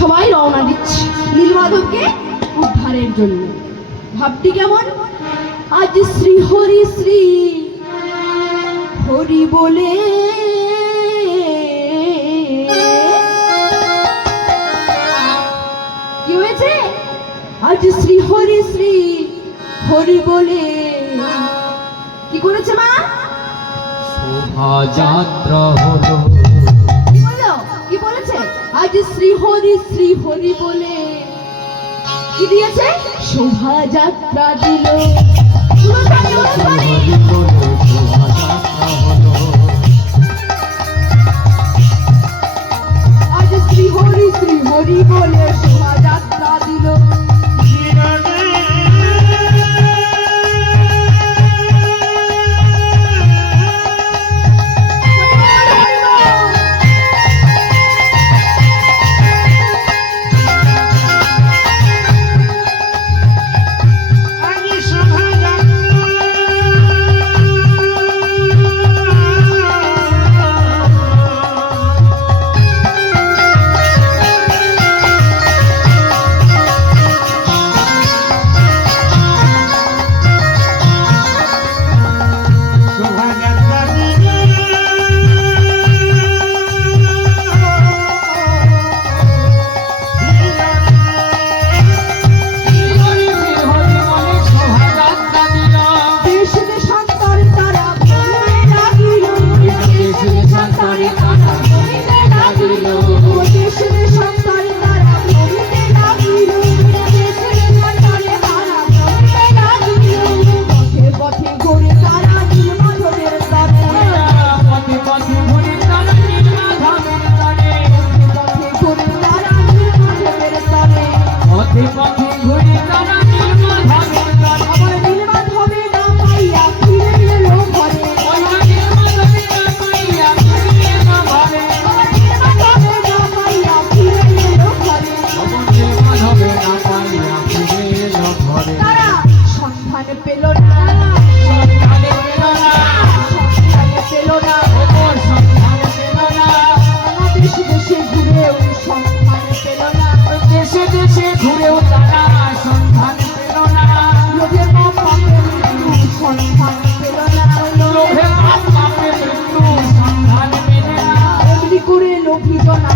সবাই রওনা দিচ্ছে নীলমাধবকে উদ্ধারের জন্য। ভাবটি কেমন? আজ শ্রী হরি বলে কি হয়েছে? আজ শ্রী হরি বলে কি করেছে মা? শোভাযাত্রা হলো। কি বললো? কি বলেছে? আজ শ্রী হরি বলে কি দিয়েছে? শোভাযাত্রা দিল। আজ শ্রী হরি বলে শোভাযাত্রা দিল। করে লোভিত না।